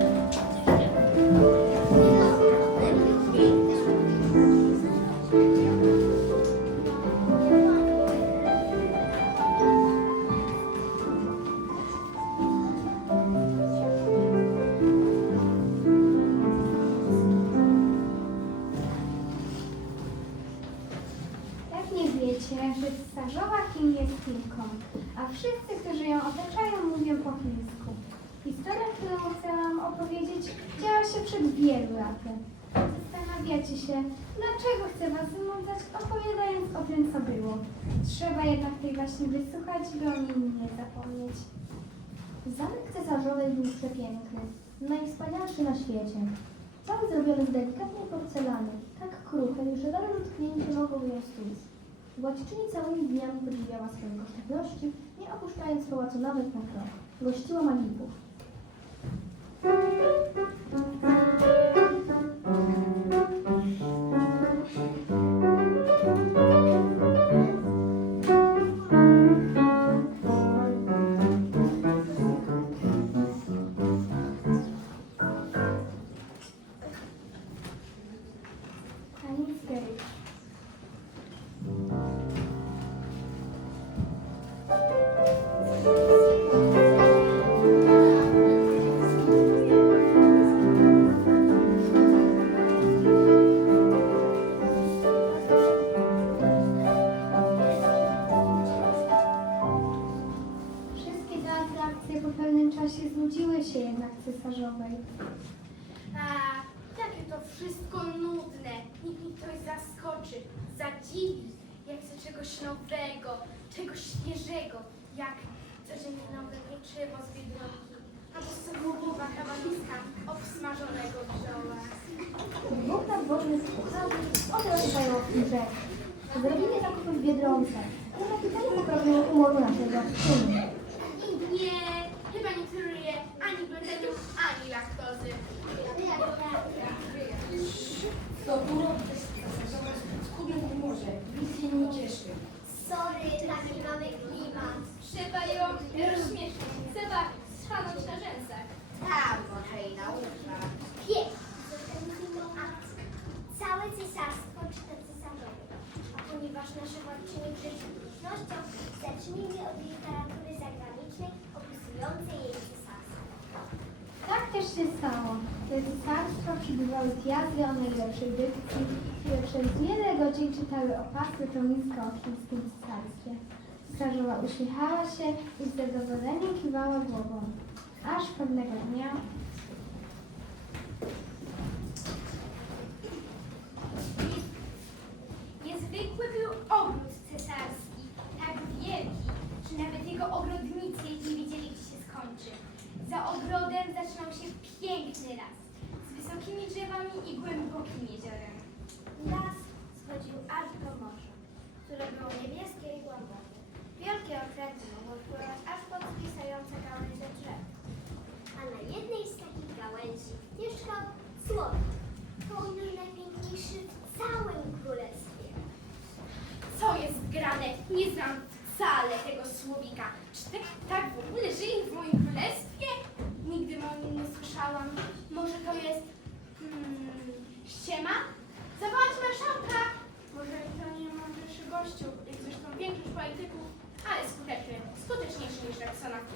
Jak przed wielu laty. Zastanawiacie się, dlaczego chcę was znudzać, opowiadając o tym, co było. Trzeba jednak tej właśnie wysłuchać, by o nim nie zapomnieć. Zamek cesarzowej był przepiękny, najwspanialszy na świecie. Cały zrobiony z delikatnej porcelany, tak kruchej, że nawet dotknięcie mogło ją stłuc. Władczyni całymi dniami podziwiała swoje kosztowności, nie opuszczając pałacu nawet na krok. Gościła magipów. Thank you. Czasie znudziły się jednak cesarzowej. A, jakie to wszystko nudne. Niech mi ktoś zaskoczy, zadziwi. Ja chcę czegoś nowego, czegoś świeżego, jak codziennie nowe pieczywo z Biedronki, albo sokołowa kawaliska obsmażonego wzioła. Dwóch nadwornych kucharzy odrzucają rzecz. Zrobili zakupy w Biedronce, ale na pytanie poprawiono umoru naszego synu. To było skudną w humorze. Nic jej nie cieszy. Sorry, taki mamy klimat. Trzeba ją rozśmieszyć, dykcji, które przez wiele godzin czytały opasłe tomiska o chińskim cesarstwie. Cesarzowa uśmiechała się i z zadowoleniem kiwała głową. Aż pewnego dnia Niezwykły był ogród cesarski, tak wielki, że nawet jego ogrodnicy nie wiedzieli, gdzie się skończy. Za ogrodem zaczynał się piękny las wysokimi drzewami i głębokim jeziorem. Las schodził aż do morza, które było niebieskie i głębokie. Wielkie okręty mogły wpływać aż pod zwisające gałęzie drzew. A na jednej z takich gałęzi mieszkał słowik. To on był najpiękniejszy w całym królestwie. Co jest grane? Nie znam wcale tego słowika. Czy tak, tak w ogóle żyje w moim królestwie? Nigdy o nim nie słyszałam. Może to jest... Hmm, ściema? Zawołać marszałka! Może to nie mądrzejszy gościu, jak zresztą większość polityków, ale skuteczny, skuteczniejszy niż Jacksona w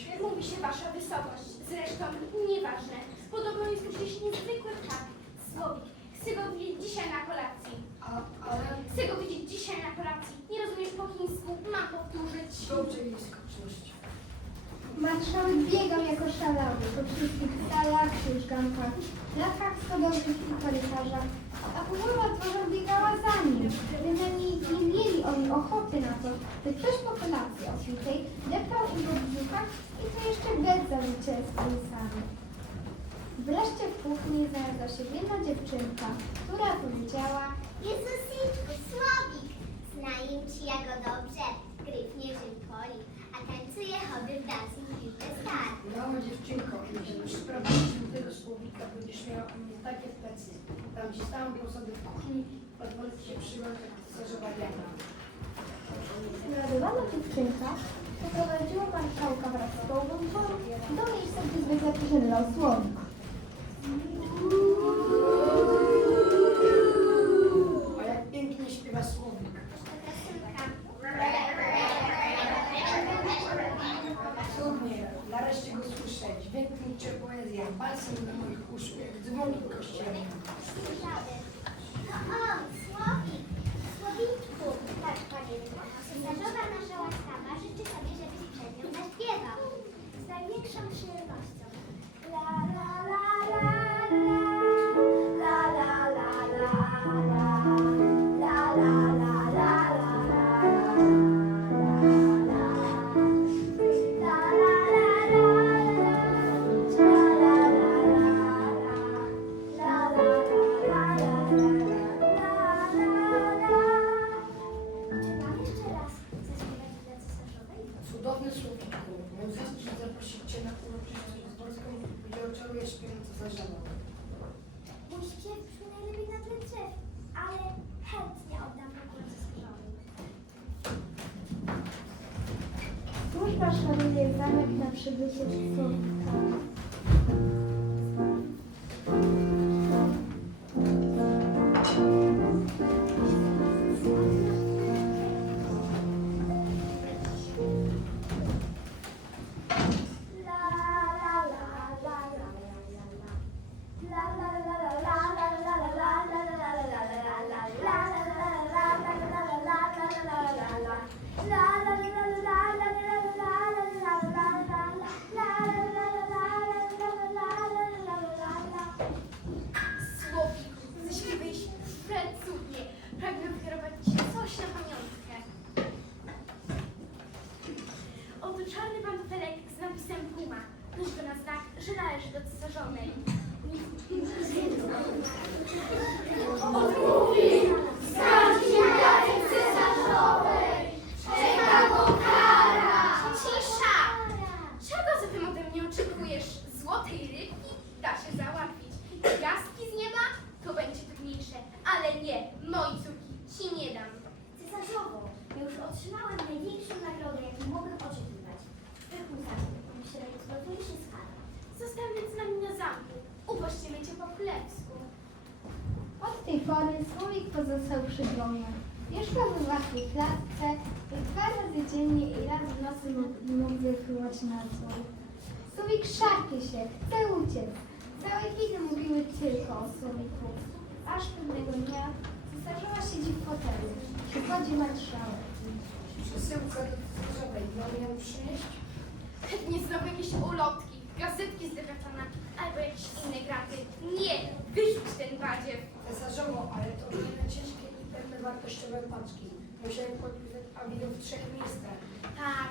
świetnie. Mówi się wasza wysokość, zresztą nieważne. Podobno jest tu gdzieś niezwykły ptak, słowik. Chcę go widzieć dzisiaj na kolacji. A, ale Chcę go widzieć dzisiaj na kolacji. Nie rozumiesz po chińsku? Mam powtórzyć. dobrze skoczność. Marszałek biegał jako szalały po wszystkich salach, książkankach, blachach schodowych i korytarzach, a królowa dworza biegała za nim. Bynajmniej nie mieli oni ochoty na to, by ktoś po kolacji osutej deptał im po brzuchach i to jeszcze bez zażycia z sami. Wreszcie w kuchni znalazła się jedna dziewczynka, która powiedziała Jezusitku, słowik! Znaję ci go dobrze. Gryf nie a tańcuje hobby w Dancing with the Stars. Mała dziewczynko, jeżeli przyprowadzisz do tego słowika, będziesz miała u mnie takie plecy. Tam ci stałam posady w kuchni, pozwolę ci się przyjąć jak cesarza Bariana. Narywana dziewczynka poprowadziła marszałka wraz z połową do miejsca, gdzie zwykle przyszedł słowik. Warszawie jest zamek na przybycie człowieka. choć na co. Słowik szarpie się, chce uciec. Całe chwile mówiły tylko o słowiku. Aż pewnego dnia cesarzowa siedzi w hotelu. Przychodzi marszałek. Przesyłka do cesarzowej mam ją przynieść? Pewnie znowu jakieś ulotki, gazetki z debatanami albo jakieś inne graty. Nie, wyrzuć ten badziew. Cesarzowo, ale to inne ciężkie i pewne wartościowe paczki. Musiałem podpisać, a widzę w trzech miejscach. Tak,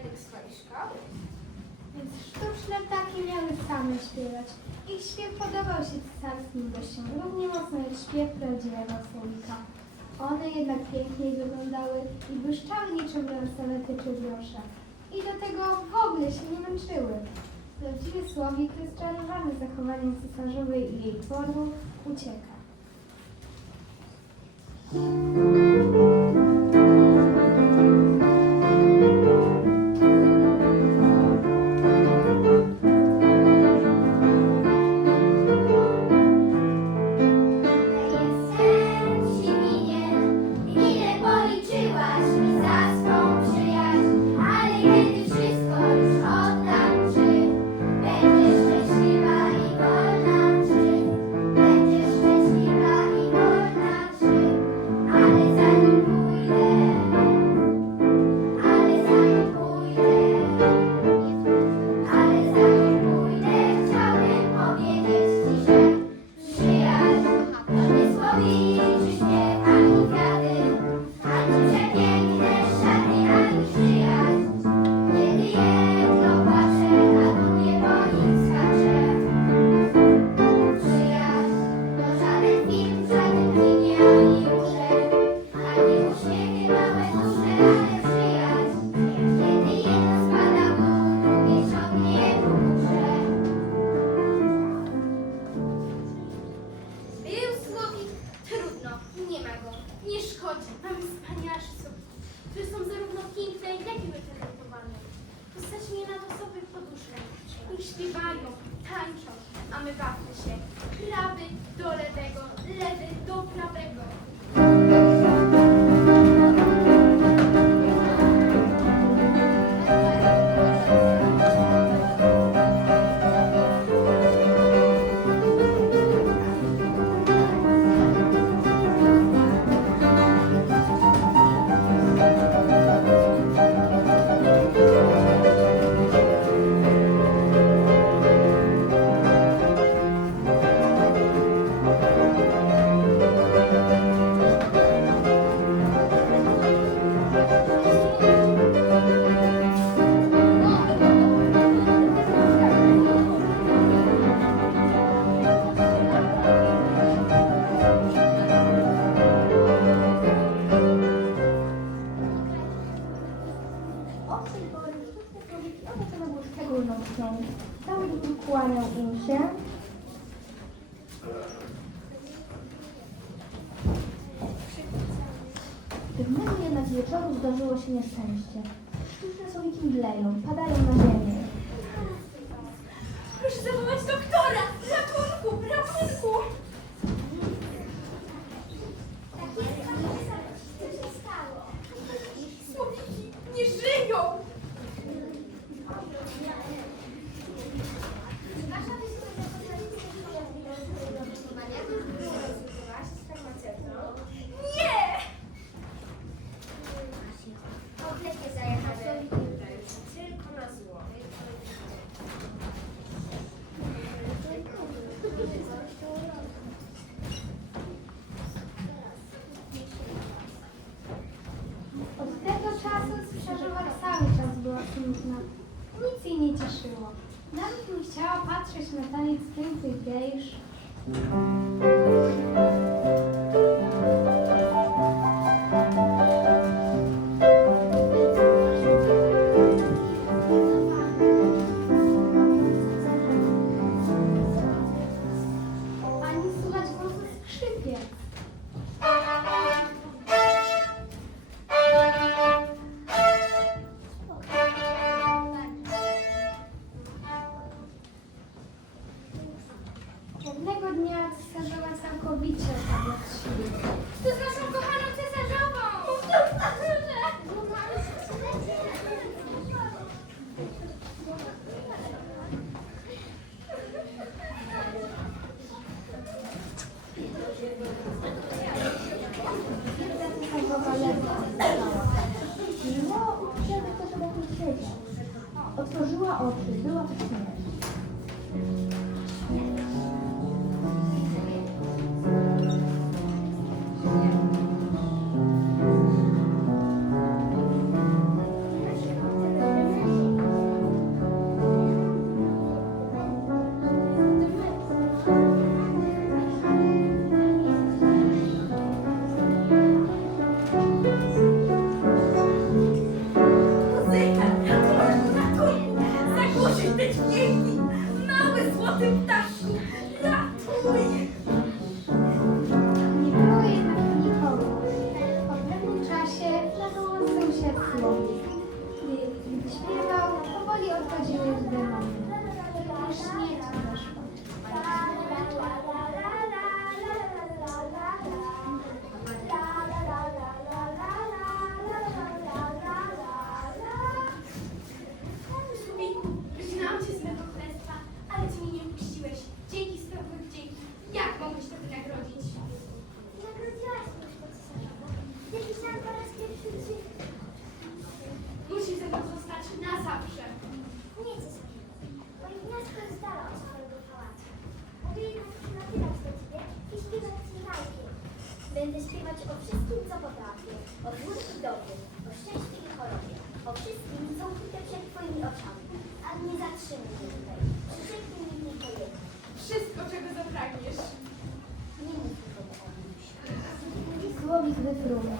innych swoich? Więc sztuczne ptaki miały same śpiewać. Ich śpiew podobał się cesarskim gościom równie mocno jak śpiew prawdziwego słoika. One jednak piękniej wyglądały i błyszczały niczym bransolety czy grosze. I do tego w ogóle się nie męczyły. Prawdziwy słowik rozczarowany zachowaniem cesarzowej i jej tworu ucieka. i tańczą, a my bawmy się. Prawy do lewego, lewy do prawego. Pewnego jednak wieczoru zdarzyło się nieszczęście. Szczytne słoiki mdleją, padają na ziemię. Proszę zawołać do Mimo uprzejmie to sobą siedział. Otworzyła oczy, była to śmierć. Слово з вифруму.